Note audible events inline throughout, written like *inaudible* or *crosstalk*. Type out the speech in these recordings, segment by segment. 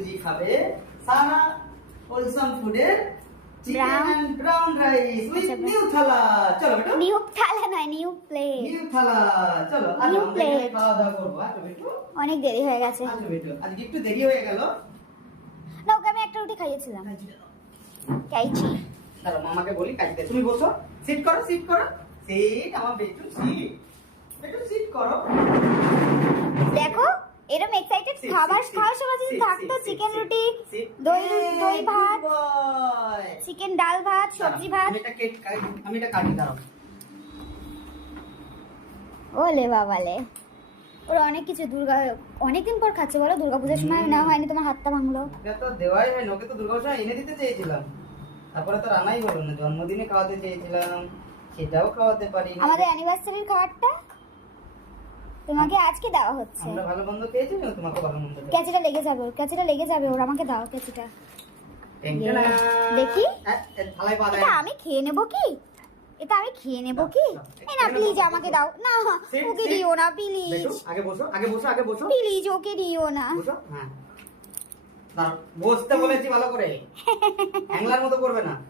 টুটুজি খাবে? সারা হোলসাম ফুডের chicken and brown rice with আচ্ছা, নিউ থালা চলো বেটা। নিউ থালা নয় নিউ প্লেট নিউ থালা চলো আজ আমরা খাওয়া দাওয়া করব আসো বেটু। অনেক দেরি হয়ে গেছে। আসো বেটু আজকে একটু দেরি হয়ে গেল। না ওকে আমি একটা রুটি খাইয়েছিলাম। মামাকে বলি কাজতে তুমি বসো। সিট করো সিট করো। সিট আমার বেটু সিট বেটু সিট করো। দেখো এরকম এক্সাইটেড খাবার খাওয়ার সময় যদি থাকতো চিকেন রুটি দই দই ভাত চিকেন ডাল ভাত সবজি ভাত। আমি এটা কেট আমি এটা কাটি দাঁড়াও। ওলে বাবালে। ওর অনেক কিছু দুর্গা অনেকদিন পর খাচ্ছে বলো দুর্গা পূজার সময়। না হয়নি তোমার হাতটা ভাঙলো। এটা তো দেওয়াই হয় না ওকে তো দুর্গাপূজা এনে দিতে চেয়েছিলাম। তারপরে তো রান্নাই হলো না জন্মদিনে খাওয়াতে চেয়েছিলাম সেটাও খাওয়াতে পারি। আমাদের অ্যানিভার্সারির খাবারটা? তোমাকে আজকে দেওয়া হচ্ছে। আমরা ভালো না তোমাকে ভালো মন্দ। ক্যাচিটা লেগে যাবে ওর ক্যাচিটা লেগে যাবে ওর আমাকে দাও ক্যাচিটা। দেখি। থালায় এটা আমি খেয়ে নেব কি? এটা আমি খেয়ে নেব কি? এই না প্লিজ আমাকে দাও। না ওকে দিও না প্লিজ আগে বসো আগে বসো আগে বসো। প্লিজ ওকে দিও না। বসো হ্যাঁ। বসতে বলেছি ভালো করে। *laughs* হ্যাংলার মতো করবে না। *laughs*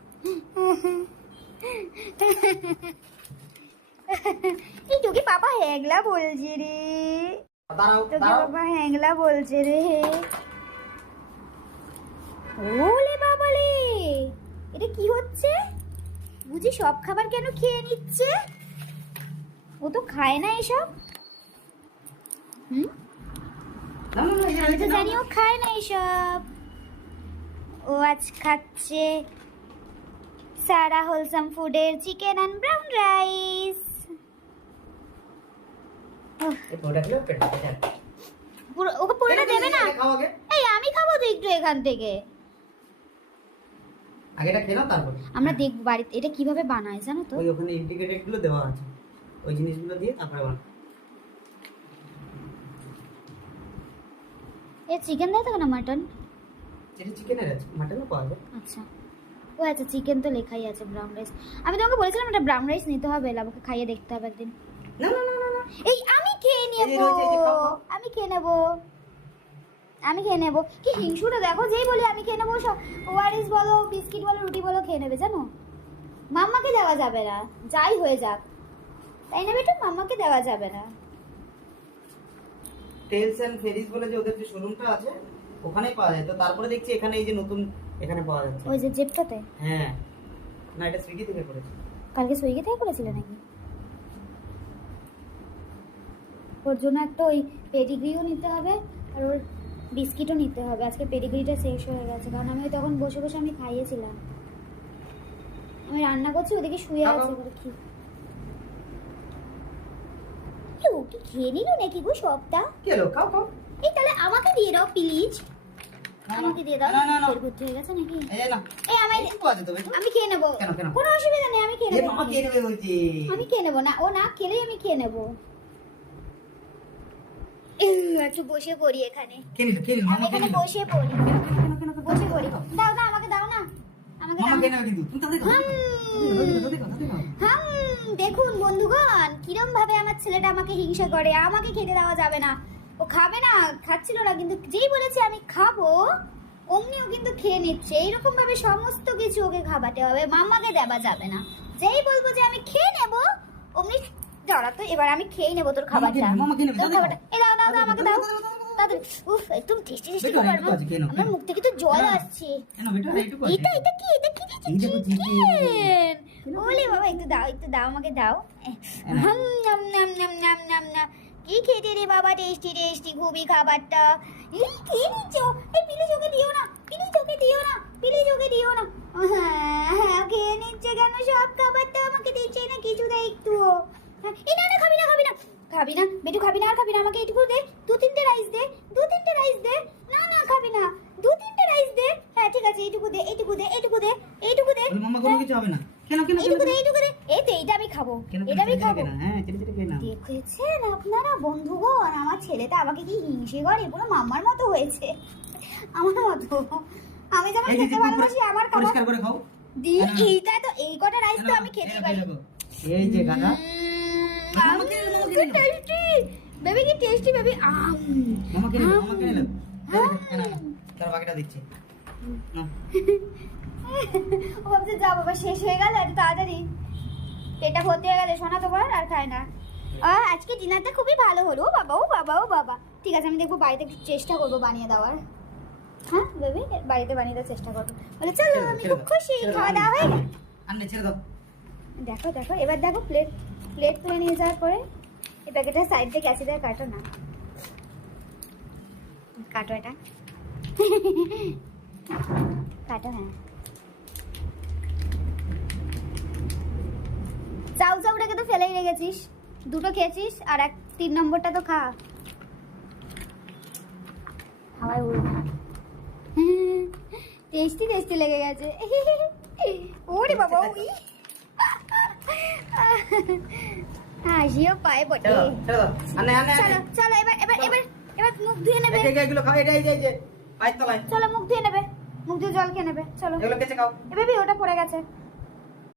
টুকি পাপা হ্যাংলা বলছে রে। তোকে বাবা হ্যাংলা বলছে রে। ওলে বাবালে এটা কি হচ্ছে? বুঝি সব খাবার কেন খেয়ে নিচ্ছে? ও তো খায় না এসব। হুম? আমি তো জানি ও খায় না এসব। ও আজ খাচ্ছে সারা হোলসাম ফুডের চিকেন অ্যান্ড ব্রাউন রাইস। এই পুরো ওকে দেবে না? আগে। এই আমি খাব তো একটু এখান থেকে। আগেটা খেয়ে তারপর। আমরা দেখব বাড়িতে এটা কীভাবে বানায় জানো তো? ওই ওখানে ইন্টিগ্রেটেডগুলো দেওয়া আছে। ওই জিনিসগুলো দিয়ে তারপরে বানাও। এ চিকেন দেয় না মাটন এটা চিকেনের আছে মাটনও পাওয়া যায়। আচ্ছা। ও আচ্ছা চিকেন তো লেখাই আছে ব্রাউন রাইস আমি তোমাকে বলেছিলাম এটা ব্রাউন রাইস নিতে হবে খাইয়ে দেখতে হবে একদিন। না না না না। এই নেব। আমি খেয়ে নেব। আমি খেয়ে নেব। কি হিংসুটা দেখো যেই বলি আমি খেয়ে নেব সব ওয়ারিস বলো বিস্কিট বলো রুটি বলো খেয়ে নেবে জানো? মাম্মাকে দেওয়া যাবে না যাই হয়ে যাক। তাই না বেটা? মাম্মাকে দেওয়া যাবে না। টেলস এন্ড ফেরিস বলে যে ওদের যে শোরুমটা আছে ওখানেই পাওয়া যায়। তো তারপরে দেখছি এখানে এই যে নতুন এখানে পাওয়া যাচ্ছে। ওই যে জেপটাতে হ্যাঁ। না এটা সুইগি থেকে করেছে। কালকে সুইগি থেকে করেছিলে নাকি? ওর জন্য একটা ওই পেডিগ্রিও নিতে হবে আর ওর বিস্কিটও নিতে হবে। আজকে পেডিগ্রিটা শেষ হয়ে গেছে। কারণ আমি তখন বসে বসে আমি খাইয়েছিলাম। আমি রান্না করছি ওদিকে শুয়ে আছে। কি? খেয়ে নিল নাকি গো সবটা? কি খাও খাও। এই তাহলে আমাকে দিয়ে দাও প্লিজ। আমাকে দিয়ে দাও। না না না। পেট হয়ে গেছে নাকি? এই না। এই আমি একটু আছে তো আমি খেয়ে নেব। কেন, কেন? কোনো অসুবিধা নেই আমি খেয়ে নেব। মামা কে নেবে বলছি। আমি খেয়ে নেব না। ও না খেলেই আমি খেয়ে নেব। *laughs* একটু বসে পড়ি এখানে। কে নিল আমি মামা এখানে বসে পড়ি। কেন কেন কেন বসে পড়ি দাও না। আমাকে দাও না। আমাকে দাও কে কিন্তু। তুমি দেখুন বন্ধুগণ কিরম ভাবে আমার ছেলেটা আমাকে হিংসা করে। আমাকে খেতে দেওয়া যাবে না। ও খাবে না খাচ্ছিল না কিন্তু যেই বলেছে আমি খাব অমনিও কিন্তু খেয়ে নিচ্ছে। এইরকম ভাবে সমস্ত কিছু ওকে খাওয়াতে হবে। মাম্মাকে দেওয়া যাবে না। যেই বলব যে আমি খেয়ে নেব অমনি দাঁড়া তো এবার আমি খেয়ে নেব তোর খাবারটা। তোর এ দাও দাও দাও আমাকে দাও। উফ একদম টেস্টি খাবার আমার মুখ থেকে তো জল আসছে। কেন বেটু এইটুকু আছে এটা এটা কি? এটা কি এই চিকেন? ওলে বাবা একটু দাও একটু দাও আমাকে দাও। হাম নাম নাম নাম নাম নাম নাম কি খেতে রে বাবা টেস্টি টেস্টি খুবই খাবারটা। এই নিচ্ছ এই দিও না দিও না দিও না। হ্যাঁ হ্যাঁ খেয়ে নিচ্ছে কেন? সব খাবারটা আমাকে দিচ্ছে না কিছু দেয় একটু এই না না খাবি না খাবি না। খাবি না বেটু খাবি না আর খাবি না আমাকে এইটুকু দে। দু তিনটে রাইস দে দু তিনটে রাইস দে। না না খাবি না। দু তিনটে রাইস দে। হ্যাঁ ঠিক আছে এইটুকু দে এইটুকু দে এইটুকু দে এইটুকু দে। মামা কোনো কিছু হবে না। কেন কেন কেন এইটুকু দে এইটুকু দে। এই তো এইটা আমি খাব। এটা আমি খাব। হ্যাঁ চেটে চেটে খেয়ে নাও দেখেছেন আপনারা বন্ধুগণ আমার ছেলেটা আমাকে কি হিংসে করে? পুরো মাম্মার মতো হয়েছে। আমার মতো। আমি যেমন এই যে খেতে ভালোবাসি আমার পরিষ্কার করে খাও। হ্যাঁ। এইটা তো এই কটা রাইস তো আমি খেতে পারি। এই এই যে গাধা। টেস্টি বেবি কি টেস্টি বেবি আম মামা কে মামা কে নিল। কেন কেন বাকিটা দিচ্ছি ও ভাবছে যা বাবা শেষ হয়ে গেল একটু তাড়াতাড়ি পেটটা ভর্তি হয়ে গেলে তোমার আর খায় না আজকে ডিনারটা খুবই ভালো হলো বাবা ও বাবা ও বাবা ঠিক আছে আমি দেখব বাড়িতে একটু চেষ্টা করব বানিয়ে দেওয়ার হ্যাঁ বেবি বাড়িতে বানিয়ে দেওয়ার চেষ্টা করব বলে চলো আমি খুব খুশি খাওয়া দাওয়া হয়ে গেল দেখো দেখো এবার দেখো প্লেট প্লেট তুলে নিয়ে যাওয়ার পরে এই প্যাকেটের সাইড দিয়ে ক্যাচি দিয়ে কাটো না। কাটো এটা। কাটো হ্যাঁ। চাউ চাউটাকে তো ফেলেই রেখেছিস। দুটো খেয়েছিস আর এক তিন নম্বরটা তো খা। হাওয়ায় উড়ো টেস্টি টেস্টি লেগে গেছে। ওরে বাবা *laughs* হাসিও পায় বটে। চলো চলো এবার এবার এবার এবার মুখ ধুয়ে নেবে। এগুলো খাও। এটা এই যে, তলায়। চলো মুখ ধুয়ে নেবে। মুখ ধুয়ে জল খেয়ে নেবে। চলো। এগুলো কেচে খাও। এ বেবি ওটা পড়ে গেছে।